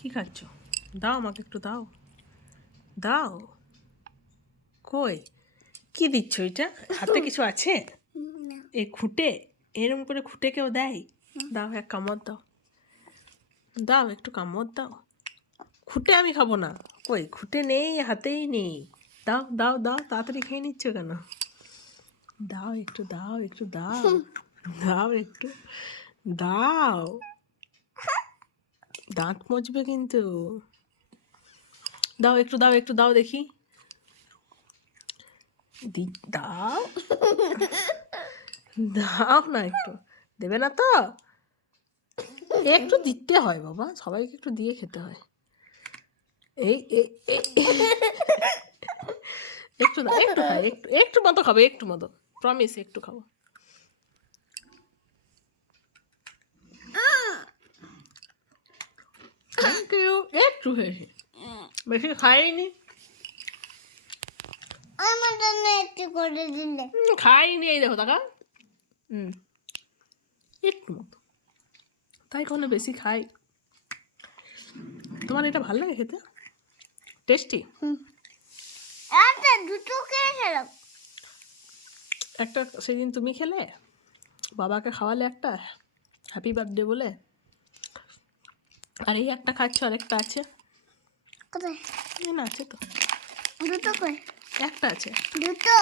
কি খাচ্ছ? দাও আমাকে একটু দাও, দাও। কই কি দিচ্ছ? এটা হাতে কিছু আছে? এই খুঁটে, এরম করে খুঁটে কেউ দেয়? দাও এক কামড় দাও, দাও একটু কামড় দাও। খুঁটে আমি খাবো না। কই খুঁটে নেই, হাতেই নেই। দাও দাও দাও, তাড়াতাড়ি খেয়ে নিচ্ছ কেন? দাও একটু, দাও একটু, দাও দাও একটু, দাও। দাঁত মজবে কিন্তু। দাও একটু, দাও একটু, দাও দেখি। দাও, দাও না একটু। দেবে না তো? একটু দিতে হয় বাবা, সবাইকে একটু দিয়ে খেতে হয়। এই একটু দাও, একটু খাই, একটু একটু মতো খাবো, একটু মতো, প্রমিস একটু খাবো। Thank you. একটু খেয়েছি, বেশি খাইনি। আমার জন্য একটু করে দিলে। খাইনি, এই দেখো টাকা। একটু মতো, তাই কোনো বেশি খাই। তোমার এটা ভালো লাগে খেতে? টেস্টি? একটা দুটো খেয়ে খেলাম। একটা সেদিন তুমি খেলে, বাবাকে খাওয়ালে একটা, হ্যাপি বার্থডে বলে। আর এই একটা খাচ্ছ, আর একটা আছে। কোথায়? এই না, আছে তো, দুটো করে। একটা আছে। দুটো।